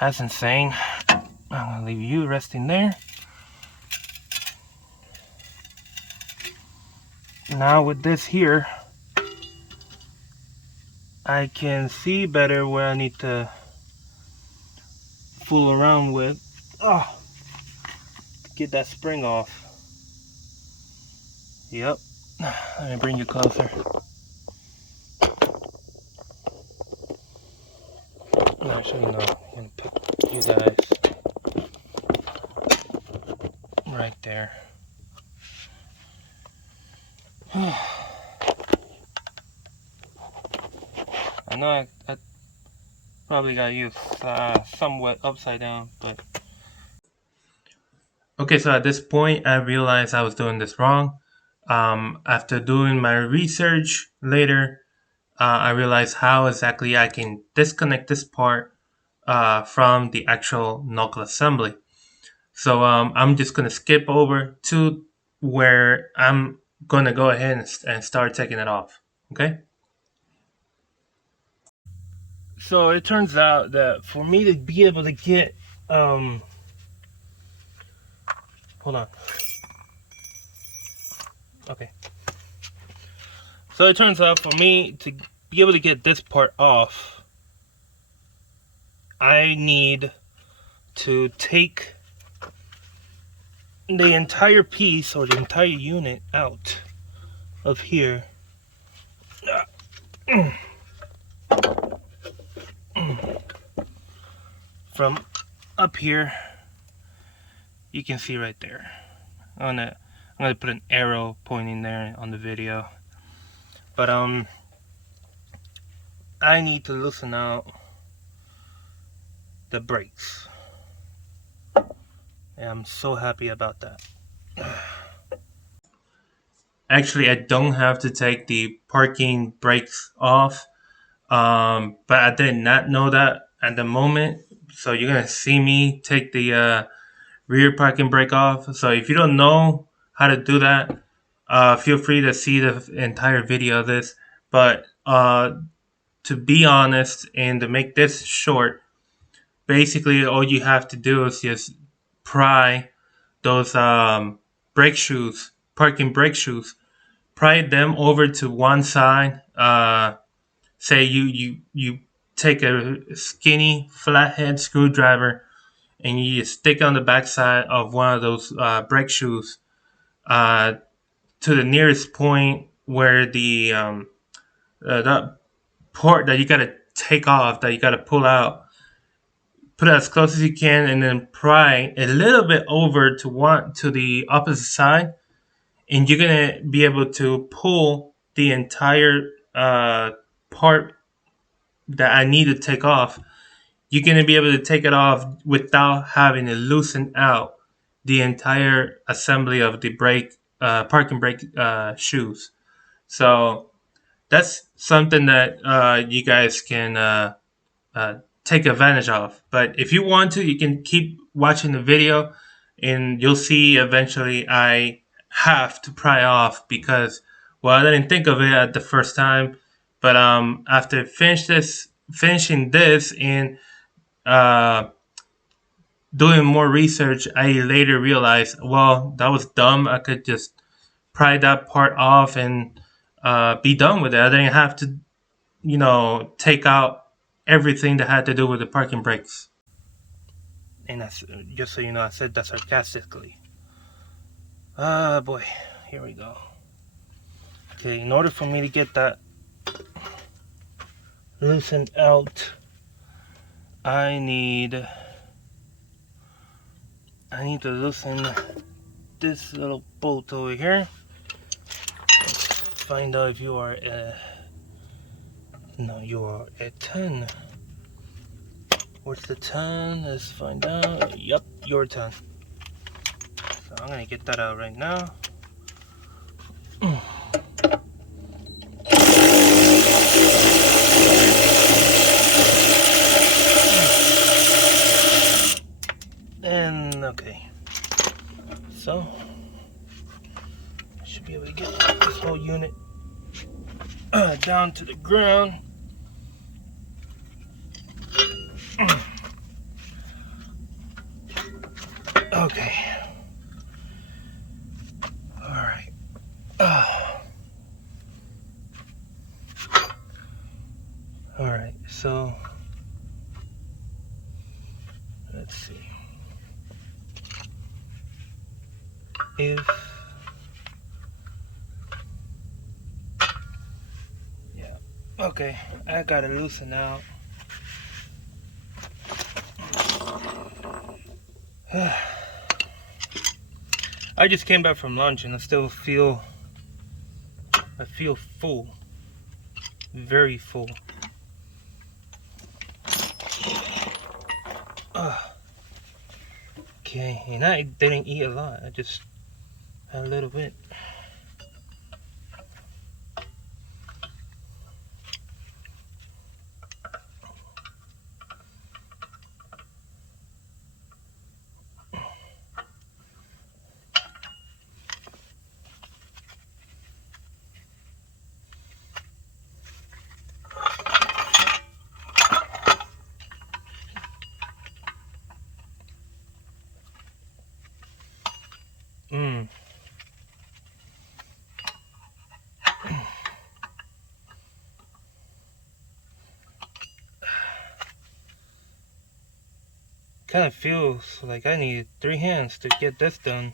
That's insane. I'm gonna leave you resting there. Now with this here, I can see better where I need to fool around with. Oh, get that spring off. Yep. Let me bring you closer. Actually, no. I'm gonna put you guys right there. I know I probably got you somewhat upside down, but... Okay, so at this point, I realized I was doing this wrong. After doing my research later, I realized how exactly I can disconnect this part from the actual knuckle assembly. So I'm just going to skip over to where I'm going to go ahead and start taking it off. Okay? So it turns out that for me to be able to get... hold on. Okay. So it turns out for me to be able to get this part off, I need to take the entire piece or the entire unit out of here. From up here, you can see right there. I'm gonna put an arrow pointing there on the video. But I need to loosen out the brakes. And I'm so happy about that. Actually, I don't have to take the parking brakes off, but I did not know that at the moment. So you're gonna see me take the rear parking brake off. So if you don't know how to do that, feel free to see the entire video of this. But to be honest and to make this short, basically all you have to do is just pry those brake shoes, parking brake shoes, pry them over to one side. Say you take a skinny flathead screwdriver and you just stick on the backside of one of those brake shoes to the nearest point where that part that you gotta take off, that you gotta pull out. Put it as close as you can, and then pry a little bit over to the opposite side, and you're gonna be able to pull the entire part that I need to take off. You're gonna be able to take it off without having to loosen out the entire assembly of the parking brake shoes. So that's something that you guys can take advantage of. But if you want to, you can keep watching the video, and you'll see eventually I have to pry off because, well, I didn't think of it at the first time, but after finishing this and uh, doing more research, I later realized, well, that was dumb. I could just pry that part off and be done with it. I didn't have to, take out everything that had to do with the parking brakes. And that's, just so you know, I said that sarcastically. Ah, boy. Here we go. Okay, in order for me to get that loosened out, I need to loosen this little bolt over here. Let's find out if you are no, you are at 10. Where's the 10? Let's find out. Yep, your 10. So I'm gonna get that out right now. And okay, so I should be able to get this whole unit down to the ground. Okay. Alright. Alright, so let's see. Yeah, okay, I gotta loosen out. I just came back from lunch and I still feel full, very full. Okay, and I didn't eat a lot. I just had a little bit. kind of feels like I need 3 hands to get this done.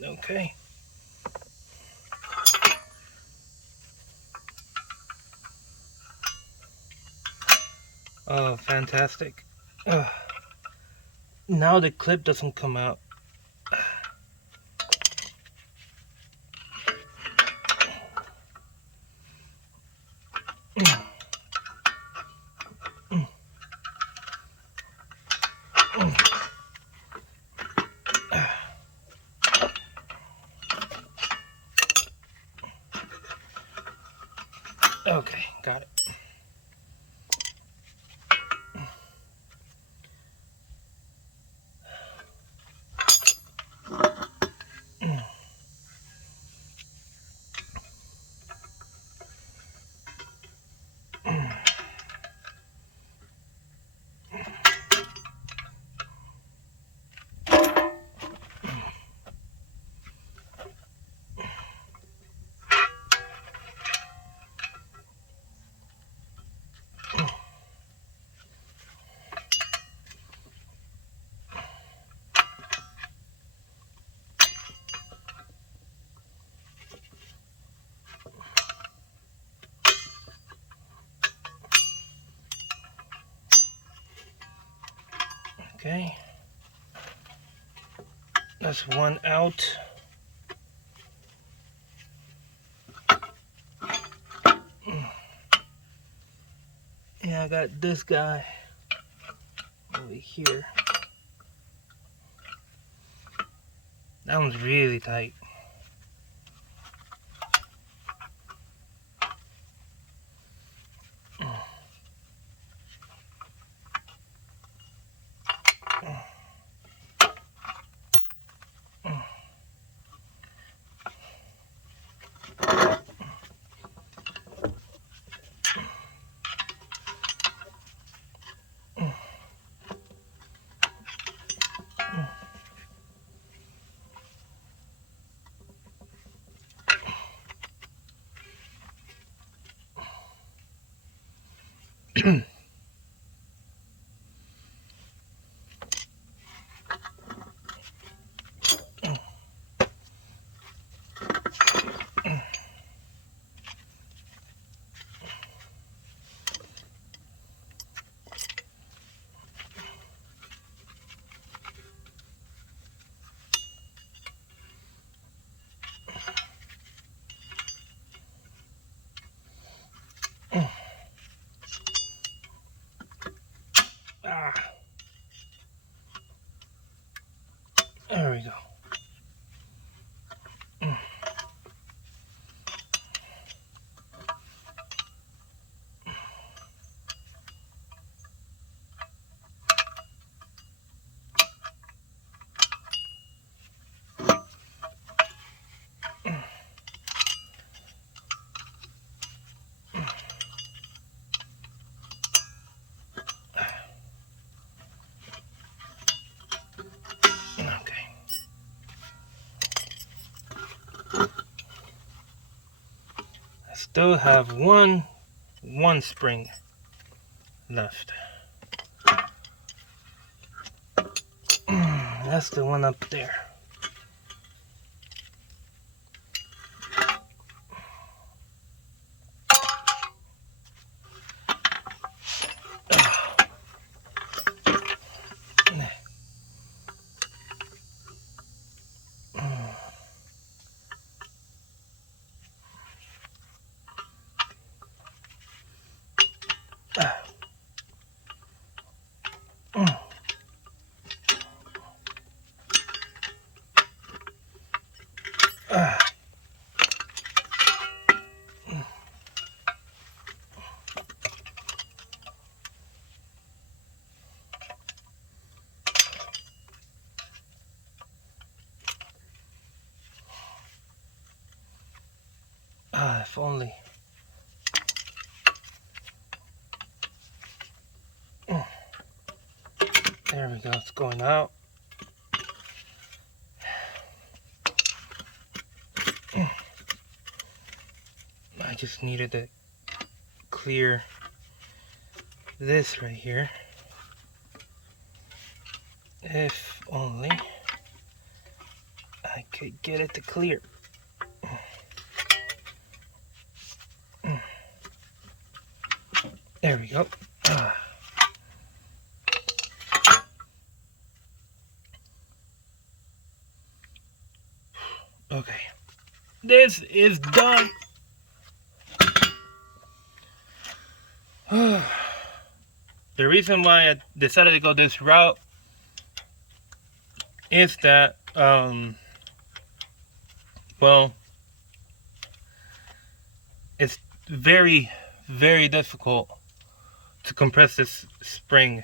Okay. Oh, fantastic. Now the clip doesn't come out. Okay, got it. Okay. That's one out. Yeah, I got this guy over here. That one's really tight. Ah, there we go. Okay. I still have one spring left. That's the one up there. If only. we go, it's going out. I just needed to clear this right here. If only I could get it to clear. There we go. Okay. This is done. The reason why I decided to go this route is that, well, it's very, very difficult to compress this spring.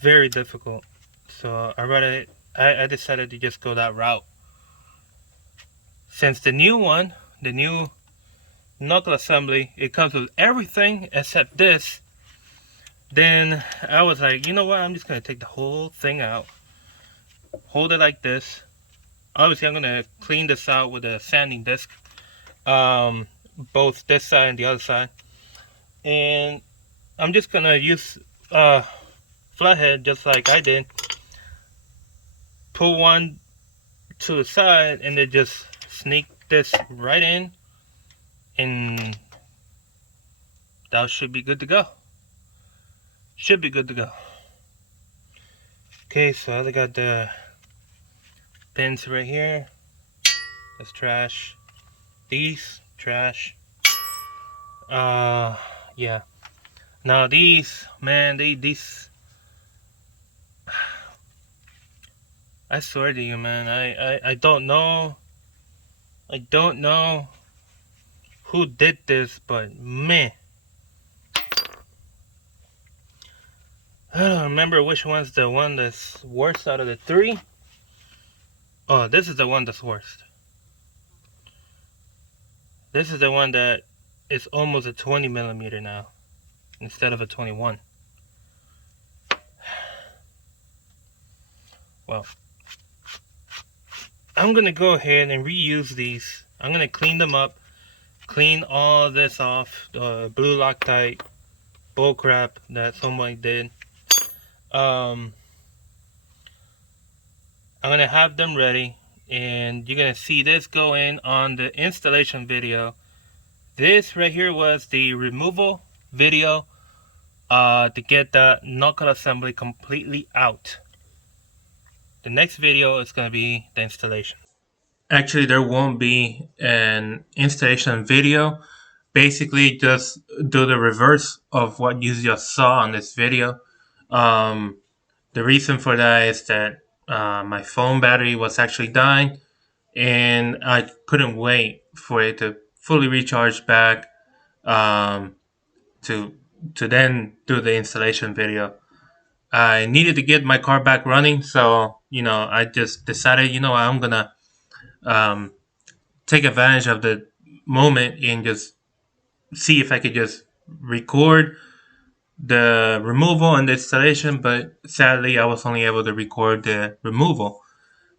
Very difficult. So I decided to just go that route. Since the new one, the new knuckle assembly, it comes with everything except this, then I was like, you know what, I'm just going to take the whole thing out, hold it like this. Obviously I'm going to clean this out with a sanding disc, both this side and the other side, and I'm just going to use flathead just like I did, pull one to the side and then just sneak this right in, and that should be good to go. Should be good to go. Okay, so I got the pins right here. That's trash. These, trash. Yeah. Now these, man, these. I swear to you, man, I don't know. I don't know who did this, but man. I don't remember which one's the one that's worst out of the three. Oh, this is the one that's worst. This is the one that is almost a 20 millimeter now, instead of a 21. Well, I'm going to go ahead and reuse these. I'm going to clean them up, clean all this off, the blue Loctite bullcrap that somebody did. I'm going to have them ready, and you're going to see this go in on the installation video. This right here was the removal video to get the knuckle assembly completely out. The next video is going to be the installation. Actually, there won't be an installation video. Basically, just do the reverse of what you just saw on this video. The reason for that is that my phone battery was actually dying, and I couldn't wait for it to fully recharge back to then do the installation video. I needed to get my car back running, so I just decided, I'm gonna take advantage of the moment and just see if I could just record the removal and the installation. But sadly, I was only able to record the removal.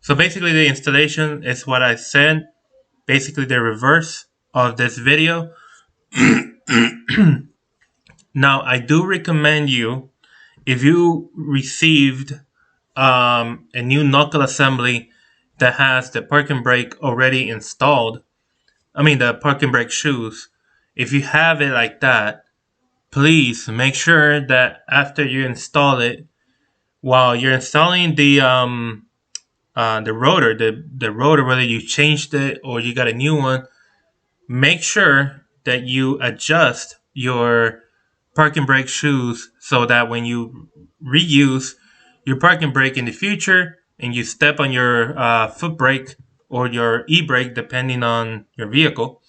So basically, the installation is what I said. Basically, the reverse of this video. Now, I do recommend you, if you received a new knuckle assembly that has the parking brake already installed, the parking brake shoes, if you have it like that, please make sure that after you install it, while you're installing the rotor, the rotor, whether you changed it or you got a new one, make sure that you adjust your parking brake shoes so that when you reuse your parking brake in the future and you step on your foot brake or your e-brake, depending on your vehicle,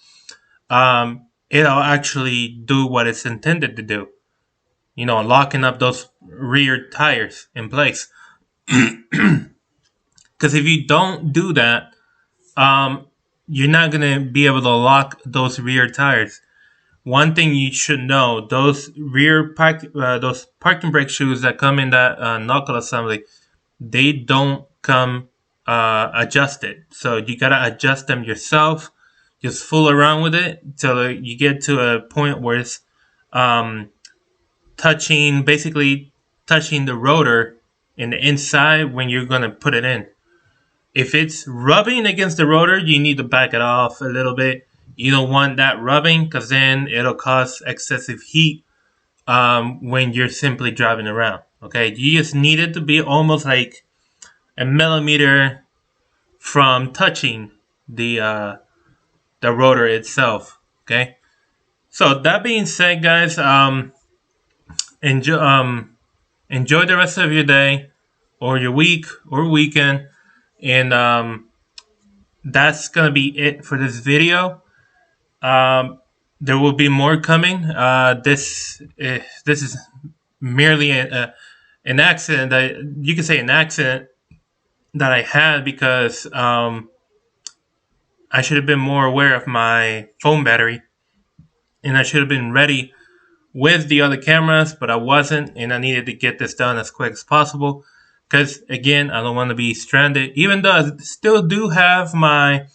it'll actually do what it's intended to do. Locking up those rear tires in place. Because if you don't do that, you're not going to be able to lock those rear tires. one thing you should know: those those parking brake shoes that come in that knuckle assembly, they don't come adjusted. So you gotta adjust them yourself. Just fool around with it till you get to a point where it's um, basically touching the rotor in the inside when you're gonna put it in. If it's rubbing against the rotor, you need to back it off a little bit. You don't want that rubbing because then it'll cause excessive heat when you're simply driving around. Okay, you just need it to be almost like a millimeter from touching the rotor itself. Okay, so that being said, guys, enjoy the rest of your day or your week or weekend, and that's gonna be it for this video. Um, there will be more coming. This is merely an accident. You could say an accident that I had because I should have been more aware of my phone battery, and I should have been ready with the other cameras, but I wasn't, and I needed to get this done as quick as possible. Because again, I don't want to be stranded, even though I still do have my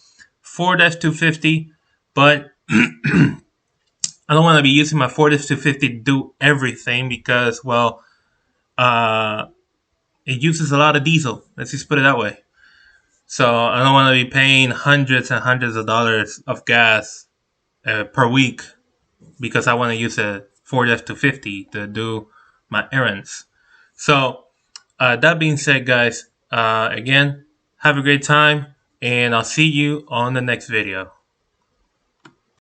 4-250, but I don't want to be using my 4-250 to do everything because, well, uh, it uses a lot of diesel. Let's just put it that way. So I don't want to be paying hundreds and hundreds of dollars of gas per week because I want to use a 4-250 to do my errands. So that being said, guys, again, have a great time, and I'll see you on the next video.